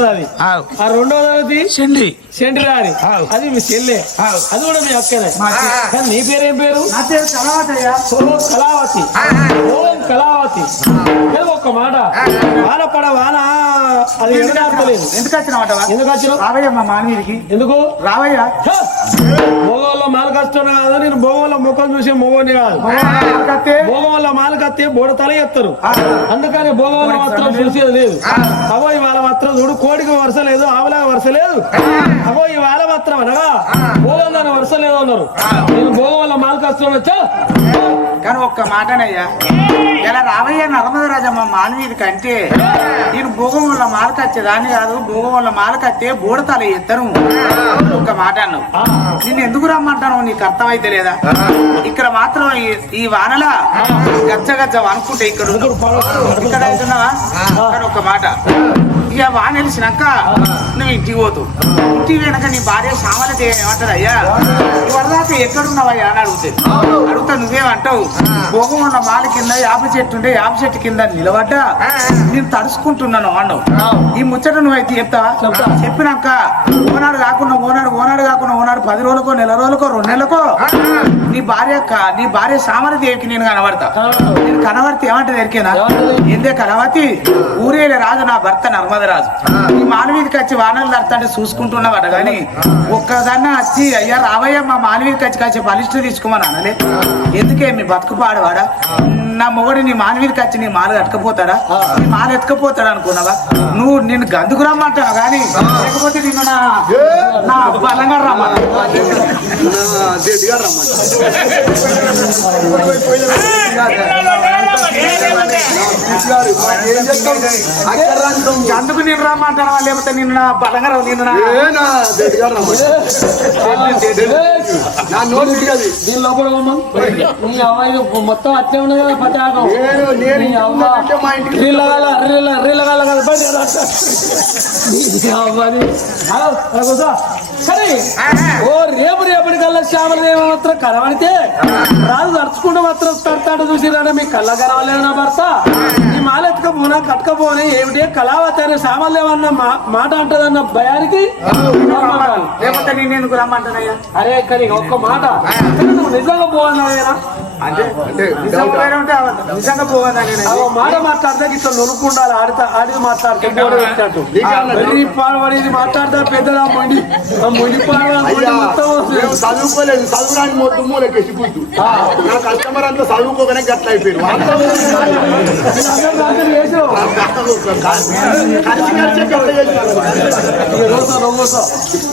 ఆ రెండోది చెండి సెంటి రాని ఆవ్. అది మీ చెల్లె. అది కూడా మీ అక్కనే. కానీ నీ పేరేం పేరు? కళావతి. ఓం కళావతి. ఒక్క మాట. వాన పడ వాన అది ఎడగార్తలేదు ఎందుకు వచ్చినావటవా ఎందుకు వచ్చినావు? రావయ్య మా మానవీడికి ఎందుకు? రావయ్య. భోగంలో మాలకస్తున్నా కాదు నేను భోగంలో ముఖం చూసే మొగోని కాదు. కత్తే భోగంలో మాలకత్తే బోడ తల ఎత్తరు. అందుకని భోగంలో మాత్రం చూసేది లేదు. అవో ఇవాళ మాత్రం చూడు కోడికి వరుస లేదు ఆవులాగా వరుస లేదు. అవో ఇవాళ మాత్రం అనగా భోగంలో వరుస లేదు అన్నారు. నేను భోగంలో మాలకస్తున్నా వచ్చా? కానీ ఒక్క మాటనయ్యా. ఇలా రావయ్య నర్మదరాజా మా మానవీడి కంటే నేను భోగం వల్ల మాలకచ్చే దాన్ని కాదు భోగం వల్ల మాలకత్తే బూడతల ఎత్తను ఒక్క మాట అన్నావు. నిన్ను ఎందుకు రమ్మంటాను నీకు అర్థమైతే లేదా? ఇక్కడ మాత్రం ఈ- ఈ వానలా గచ్చ గచ్చ అనుకుంటే ఇక్కడ. ఇక్కడ అవుతున్నావా కానీ మాట. ఇక వాన వెలిసినాక నువ్వు ఇంటికి పోతావు ఇంటికి వెనక నీ భార్య సామాన్యత ఏమంటది అయ్యా. వరదాక ఎక్కడున్నావయ్యా అని అడుగుతుంది అడుగుతా నువ్వేమంటావు? భోగం ఉన్న మాల కింద యాప చెట్టు ఉంటే యాప చెట్టు కింద నిలబడ్డా? నేను తడుచుకుంటున్నాను అన్నావు. ఈ ముచ్చట నువ్వైతే చెప్తావా? చెప్పినాక ఓనాడు కాకుండా ఓనాడు ఓనాడు కాకుండా ఓనాడు పది రోజులకో నెల రోజులకో రెండు నెలలకో నీ భార్య నీ భార్య సామరదేవికి నేను కనబడతా. నేను కనబడితే ఏమంటది ఎరికేనా? ఏందే కనవతి ఊరేలే రాజు నా భర్త నర్మదరాజు. ఈ మానవీధికి వచ్చి వానలు తడతాంటే చూసుకుంటున్నావట గాని ఒక్కదాన్న వచ్చి అయ్యా రావయ్యా మా మానవీధికి వచ్చి కాచి బలిష్ట తీసుకోమని అనలే ఎందుకే మీ బతుకు పాడవాడా నా మొగడు నీ మానవీధికి వచ్చి నీ మాల ఎత్తుకపోతాడా నీ మాల ఎత్తుకపోతాడా అనుకున్నావా నువ్వు నిన్ను గందుకు రమ్మంటావు కానీ లేకపోతే నిన్ను నా బలంగా అందుకు నేను రమ్మంటావా లేకపోతే నిన్ను నా బలంగా రావు నిన్ను నా నా నోరు తిరిగది దీని లోపల పోమ్మా. నీ అమ్మాయి మొత్తం అట్లే ఉన్నది కదా పటాకం రీలగాల రీల రీలగాల కదా బయట. సరే. ఓ రేపు రేపటి కల్లా శ్యామలదేవి మాత్రం కనబడితే రాజు నడుచుకుంటూ మాత్రం తడతాడు చూసిరా మీ కళ్ళ కనవలేదు నా భర్త? ఈ మాల ఎత్తుకపోనా కట్టుకపోని ఏమిటి? కళావతి అనే మాట అంటదన్న భయానికి. లేకపోతే నేను రమ్మంటానయ్యా? అరే కానీ ఒక్క మాట. నిజంగా పోవాలన్నా అంటే అంటే నిజంగా వేరే ఉంటే అబద్ధం. నిజంగా పోవద్దా నేను ఆ మాట మాట్లాడితే ఇట్లా నొనుకుండాలి ఆడితే ఆడి మాట్లాడితే బోడ పెట్టినట్టు వెర్రి పాడబడి మాట్లాడతా పెద్దగా మొండి? ఆ మొండి పాడ అయ్యా మొత్తం మేము చదువుకోలేదు చదువురాని మొత్తం మూలకేసి కూర్చు నా కస్టమర్ అంతా చదువుకోగానే గట్ల అయిపోయారు.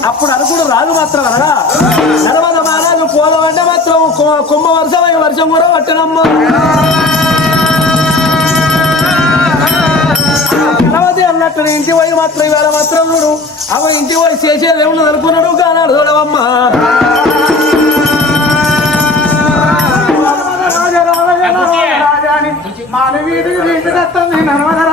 అప్పుడు అనుకుడు రాజు మాత్రం అనగా పోదామంటే కుంభ కొ- వర్షం వర్షం కూడా పట్టనమ్మ గణపతి అన్నట్టు ఇంటి పోయి మాత్రం ఇవాళ మాత్రం చూడు అవ ఇంటి పోయి చేసేది ఏమన్నా అనుకున్నాడు కానాడు చూడవమ్మా మానవీయుడికి వీటి దత్తం నర్మదరాజును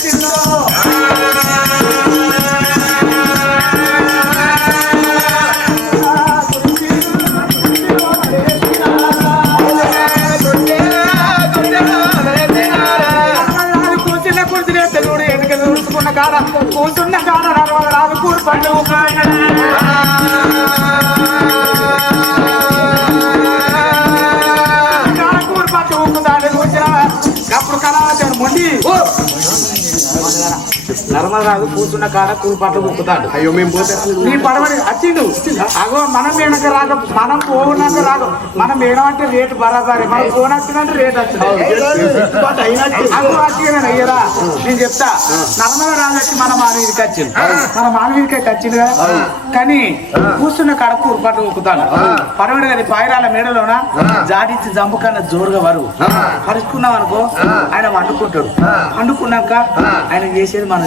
Krishna నర్మరాజు కూర్చున్న కాడ కూలి పట్ల కుక్కుతాడు అయ్యో మేము పోతే నీ పడవని వచ్చిండు అగో మనం మేనక రాక మనం పోనాక రాక మనం మేనమంటే రేటు బరాబరి. మనం ఫోన్ వచ్చిందంటే రేట్ వచ్చింది అగో వచ్చింది అయ్యరా. నేను చెప్తా. నర్మద రాజు వచ్చి మన మానవీధికి వచ్చింది మన మానవీధికి అయితే వచ్చింది కానీ కూర్చున్న కాడ కూలి పట్ల కుక్కుతాడు పడవడు కదా పాయరాల మేడలోన? జాడించి జంపు కన్నా జోరుగా వరువు పరుచుకున్నాం అనుకో ఆయన వండుకుంటాడు. వండుకున్నాక ఆయన చేసేది మనం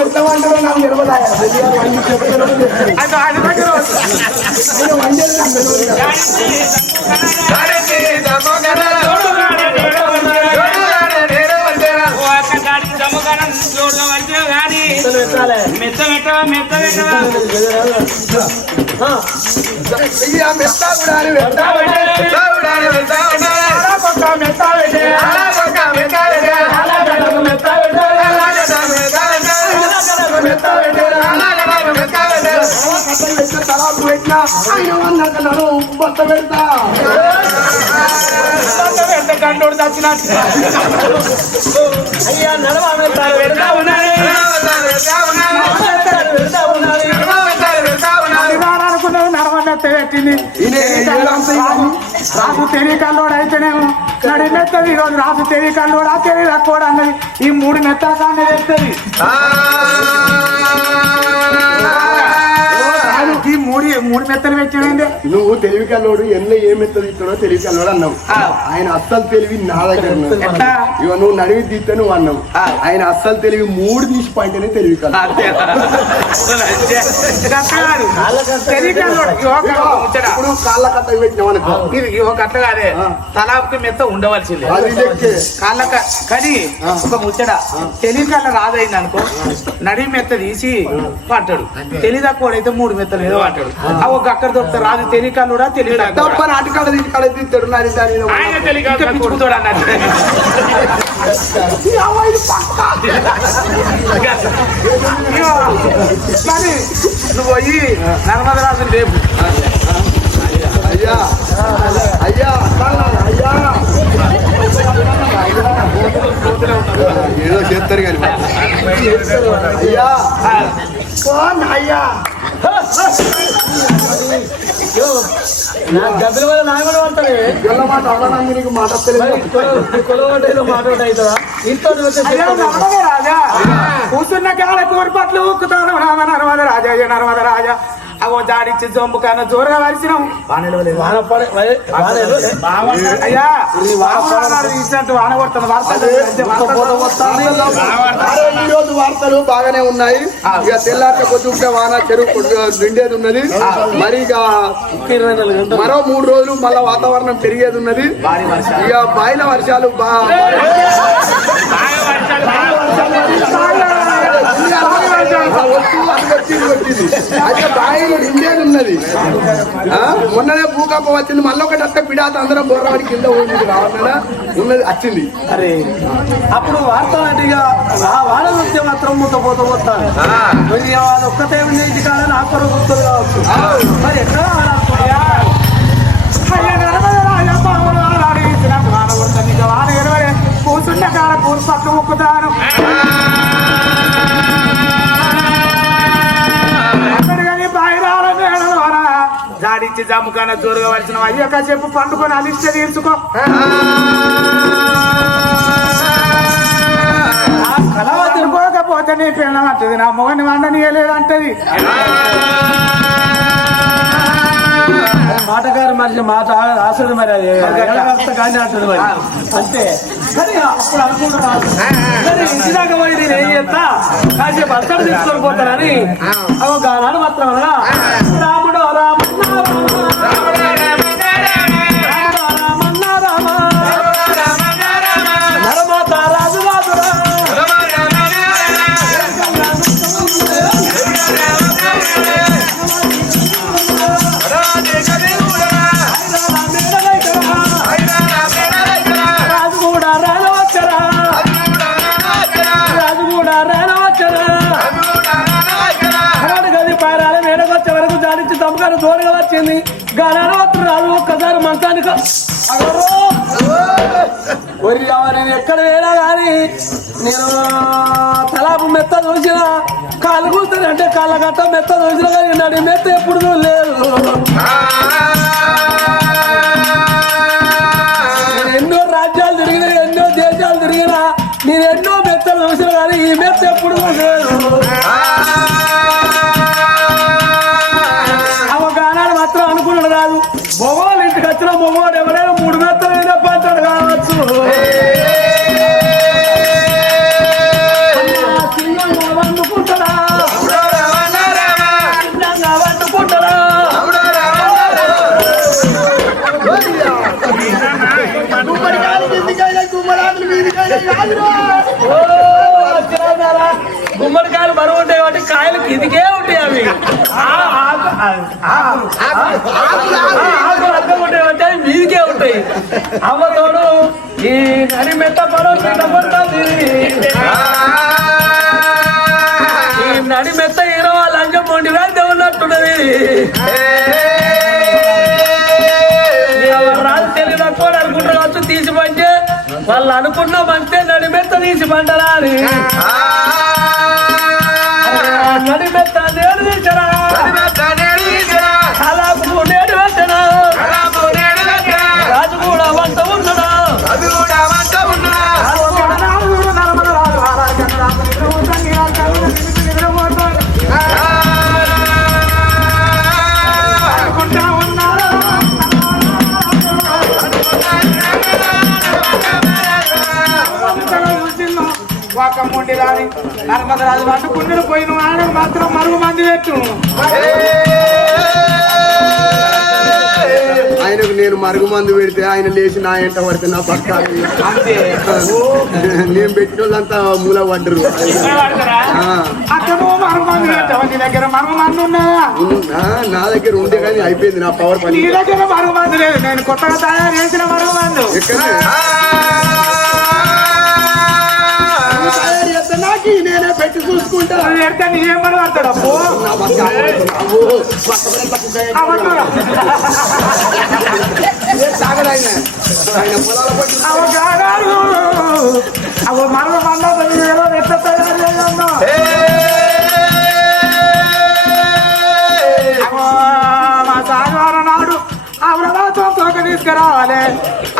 ఎంత వంటలో నాకు తెలియదా? ఆయన వండేది నాకు తెలియదు. మెత్త పెట్టవా మెత్త అయ్యా మెత్త కూడా అని మెత్త. కథలు పెట్టిన తలాపు పెట్టినా ఆయన వందక నన్ను బొత్త పెడతా కంటోడు అయ్యా నడవ. పెట్టింది రాజు. తెలియకల్లోడు అయితేనేమో. నడి మెత్తది ఈరోజు రాజు తెలియకల్లోడా తెలియ కూడా అన్నది. ఈ మూడు మెత్తల కాండే తెస్తుంది మూడు మూడు మెత్తలు పెట్టిండే నువ్వు తెలివి కల్లోడు ఎన్న ఏ మెత్త తీస్తాడో తెలివి కల్లోడు అన్నావు ఆయన అస్సలు తెలివి నా దగ్గర? ఇక నువ్వు నడివి తీస్తే నువ్వు అన్నావు. ఆ. ఆయన అస్సలు తెలివి మూడు తీసి పాయింటనే తెలివి ఇప్పుడు కాళ్ళ కట్ట పెట్టినావు అనుకో ఇది ఒక అట్లా కాదే. తలాపుకి మెత్త ఉండవలసిందే. కాళ్ళక కానీ ఒక ముచ్చట. తెలియకల్ల రాదైంది అనుకో నడి మెత్త తీసి పట్టాడు తెలియదక్కువడైతే మూడు మెత్తలు ఏదో పట్టాడు ఒక అక్కడ దొరుకుతారు రాదు తెలియకల్లుడా తెలియదు తప్ప నాటికాడ తీటికాడ తీస్తాడు నాటి దాని మీద ఆయన తెలియక పిచ్చుకుతాడు అన్నట్టు ఇగో, మరి నువ్వు పోయి నర్మదరాజు రేపు అయ్యా అయ్యా అయ్యా ఏదో చేస్తారు కానీ అయ్యా. అయ్యా. నా డబ్బుల వల్ల నా కూడా మాట అవ్వడానికి మాట తెలియదు మాట అవుతుందా ఇంట్లో రాజా కూర్చున్న కాల కోరిపట్లు ఉక్కుతాను. రామ నర్మద రాజా నర్మద రాజా. అవో జాడిచ్చి జొంబు కన్నా జోరుగా వరిసినాం వాన అయ్యా కొడుతుంది అరే, ఈ రోజు వార్తలు బాగానే ఉన్నాయి. ఇక తెల్లారితే కొద్దిగా వాన చెరువు నిండేది ఉన్నది. మరి ఇక మరో మూడు రోజులు మళ్ళా వాతావరణం పెరిగేది ఉన్నది. ఇక బాయిల వర్షాలు బా అదే బాయిలు ఉన్నది. మొన్ననే భూకంపం వచ్చింది మళ్ళీ ఒకటి అత్త పిడాత అందరం బోర్రవాడి కింద ఉంది ఉన్నది వచ్చింది. అరే అప్పుడు వార్త ఇక ఆ వాన వస్తే మాత్రం మూత పోత పోతాను. ఒక్కటే ఉంది ఇది కాదు నాకు కూడా గుర్తులు కావచ్చు. మరి ఎక్కడ అయ్యా నర్మద రాజా పావులు జాడిచ్చి జమ్ముకన్న జోరుగా వచ్చిన అయ్యాక చెప్పు పండుకొని అలిష్ట తీర్చుకో. కలవ తిరుకోకపోతే నీ పిల్లం అంటది నా మొగని వండనీయలేదు అంటది మాటగారు మనిషి మాట ఆసుడు మరి అది. కానీ అంటుంది మరి. అంతే. కానీ అప్పుడు అనుకుంటున్నాను సరే ఇంటి దాకా పోయి నేను ఏం చేస్తా? కాసేపు అక్కడ తీసుకొని పోతానని. అవి ఒరి నేను ఎక్కడ వేనా కానీ నేను తలాపు మెత్త చూసిన కాలు కూర్చొని అంటే కాళ్ళ గట్ట మెత్త చూసిన కానీ నడి మెత్త ఎప్పుడు లేదు ఎన్నో రాజ్యాలు తిరిగిన ఎన్నో దేశాలు తిరిగిన నేను ఎన్నో మెత్తలు చూసిన కానీ ఈ మెత్త ఎప్పుడు లేదు అవగానాలు మాత్రం అనుకున్నాడు కాదు. మొగోళ్ళు ఇంటికి వచ్చిన మొగోడు ఉంటాయి అవ్వతోడు ఈ నడి మెత్త పడవ కింద పడుతుంది ఈ నడి మెత్త హీరో లంచం మొండి వేద్ద ఉన్నట్టున్నది రాదు తెలియదు కూడా అనుకుంటారు కావచ్చు తీసి పంటే వాళ్ళు అనుకున్న మంటే నడి మెత్త తీసి పంటరా అని. నడి మెత్త నేడు తీసరా రాని నర్మద రాజు వండుకుంటున్న పోయిన మాత్రం మరుగు మంది పెట్టు. ఆయనకు నేను మరుగు మందు పెడితే ఆయన లేచి నా ఎంట పడితే నా పక్క నేను పెట్టిన వాళ్ళంతా మూల పడ్డరు? నీ దగ్గర ఉండే కానీ అయిపోయింది నా పవర్ పని. దగ్గర మరుగు మంది లేదు. నేను కొత్తగా తయారు చేసిన మరుగు మందు. ఎక్కడ? పక్క పక్క ఏ తాగడు ఆయన ఆయన పొలాల పట్టు అవ గాడారు అవ మరుగు మంద ఏదో ఎట్లా తయారు తీసుకురావాలి.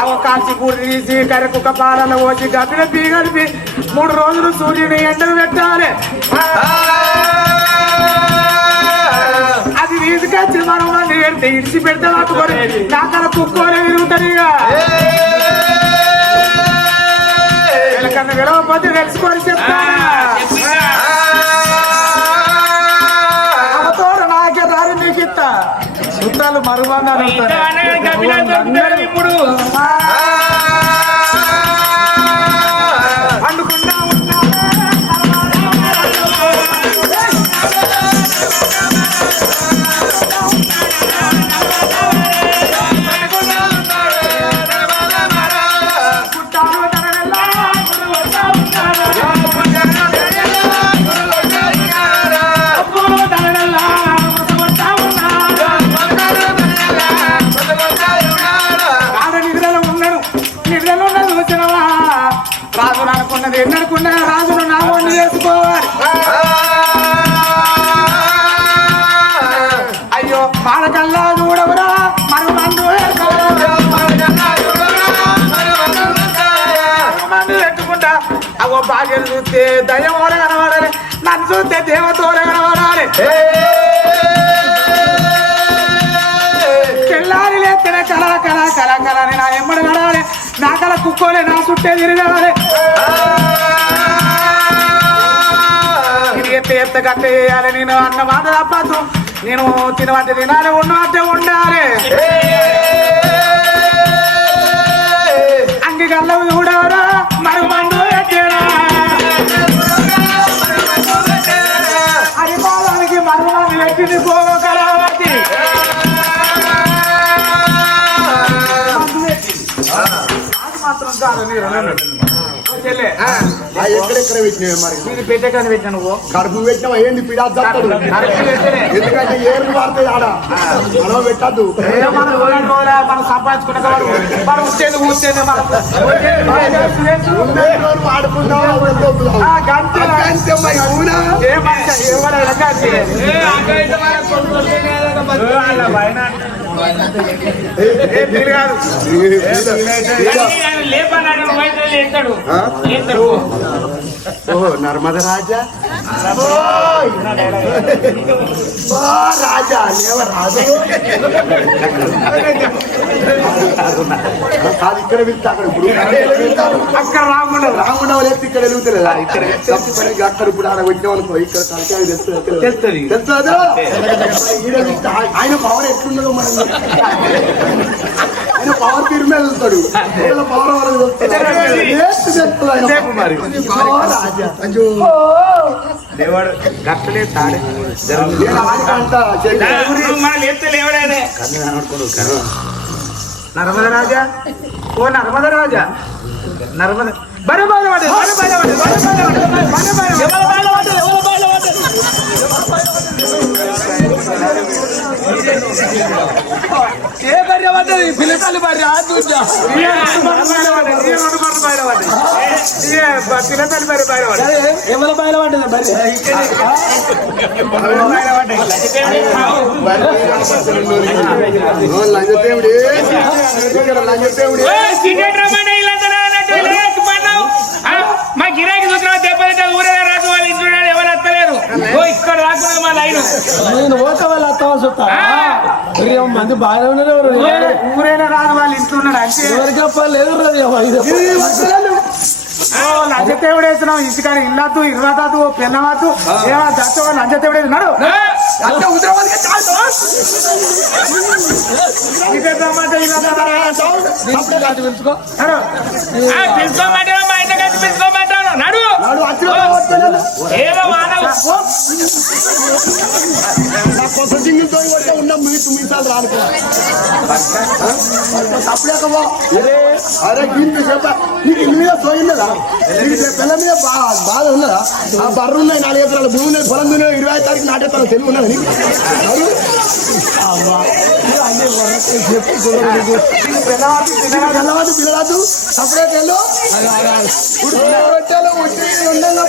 అవ కాల్చి కూడి తీసి కరెకుక్క పాలలో పోసి గబ్బిన పీ కలిపి మూడు రోజులు సూర్యుని ఎండలు పెట్టాలి. అది తీసుకొచ్చి మనం మంది పెడితే ఇడిచి పెడితే పట్టుకొని నాకల కుక్కోలే తిరుగుతుంది ఇక వీళ్ళకన్నా విడవపోతే తెలుసుకొని చెప్తా అవతోడు నాకే దారి నీకు ఇస్తా చుట్టాలు మరుగన్నారు ఇప్పుడు. రాజును రాజును నా చేసుకోవాలి. అయ్యో మాలకల్లా చూడవురా మరు మందు మందు పెట్టుకుంటా అవో భాగ్యం చూస్తే దయ్యం ఓడ కనబడాలి. నన్ను చూస్తే దేవతోడ కనబడాలి. తెల్లారి లేచిన కళ కళ కళ కళ నా ఎమ్మడి నడాలి. నా కళ కుక్కోలే నా చుట్టే తిరగాలి. ఇది ఎత్త ఎత్త కట్ట చేయాలి నేను అన్న మాట తప్పదు. నేను తినవంటే తినాలి ఉన్నట్టే ఉండాలి. అంగి గల్లవు చూడవరా మరుగు మందు పెట్టేరా అది పోవానికి మరుగు అది మాత్రం కాదు మీరు చెల్లె. ఎక్కడెక్కడ పెట్టినవి మరి? ఇది పెట్టేటాన్ని పెట్టిన నువ్వు? కడుపు పెట్టినావా ఏంది. ఎందుకంటే ఏర్లు వాడతాయి ఆడ. మనం పెట్టద్దు. మనం రోజులు రోజులు మనం సంపాదించుకునే వాడు మనం వచ్చేది ఊసేది మనం. వచ్చేది బాగా లేపన్నాడు వైద్యులు ఓ నర్మద రాజా? రాజా లేవ రాజు కాదు ఇక్కడ వెళ్తే అక్కడ ఇప్పుడు. అక్కడ రాకుండా రాకుండా లేకపోతే ఇక్కడ వెళ్తలేదా ఇక్కడ. అక్కడ ఇప్పుడు ఆడ పెట్టినాం అనుకో ఇక్కడ తలకాయ తెలుస్తుంది తెలుస్తది. ఆయన పవర్ ఎట్లున్నదో మనం ఆయన పవర్ తీరు మీద వెళ్తాడు పవర్ దేవుడు గట్టలే తాడే. నర్మద రాజా? ఓ నర్మద రాజా. నర్మద. బరే బరే బరే బరే వాడే బరే బరే వాడే బరే బరే ఏ భార్య పడ్డది పిల్లకాయలు భార్య ఆ చూద్దా ఈ రెండు ఎవరి పడ్డది భార్య ఇక్కడ మా గిరాకి చూసిన దెబ్బతింటే ఊరే ఇక్కడ రాకుండా మా లైన్. నేను ఓట వాళ్ళు వస్తా ఇరవై మంది ఉన్నారు ఎవరు? ఊరే- ఊరేనా రాదు వాళ్ళు ఇంట్లో ఉన్నాడు అంటే ఎవరికి చెప్పలేదు. ఓ లంచతేవుడు వేస్తున్నావు ఇంటికాడ ఇల్లద్దు ఇరవద్దు పిల్లవద్దు ఏమో దత్త లంచతేవుడు వేస్తున్నాడు అంటే ఉత్తరవాదిగా చాలు పిలుచుకో. పిలుచుకోమంటావు మా నడు. కొత్త సింగిల్తో ఉన్న మీసాలు తప్పలేకపో అరే దీనికి చెప్ప నీకు ఇల్లు మీద సోయిందా నీకు పిల్ల మీద బా- బాధ ఉన్నదా? ఆ బర్రు ఉన్నాయి నాలుగు ఎకరాల భూమి ఉన్నది పొలం ఇరవై ఐదు తారీఖు నాటేస్తాను తెలివి ఉన్నది నీకు? అరు? పిల్లవాడు పిల్లరాదు సపరే తెలు ఉండంగా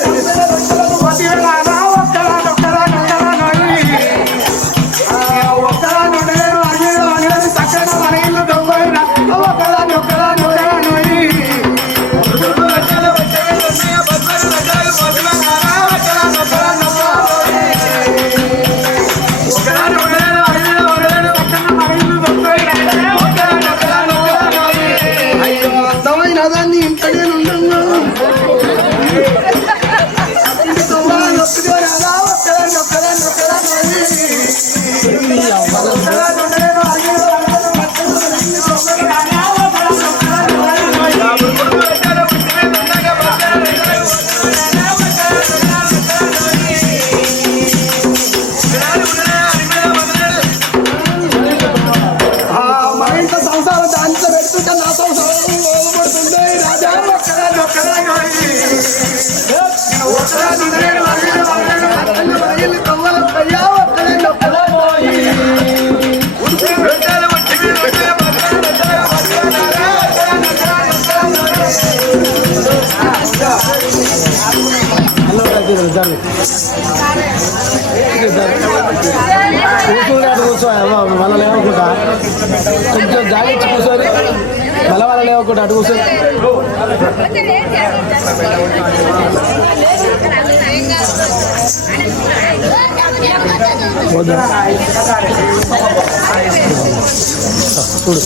in a long run. మళ్ళీ లేవకుండా. కొంచెం జాగ్రత్త కూర్చొని మళ్ళీ వాళ్ళ లేవకుండా అటు కూర్చొని చూడు.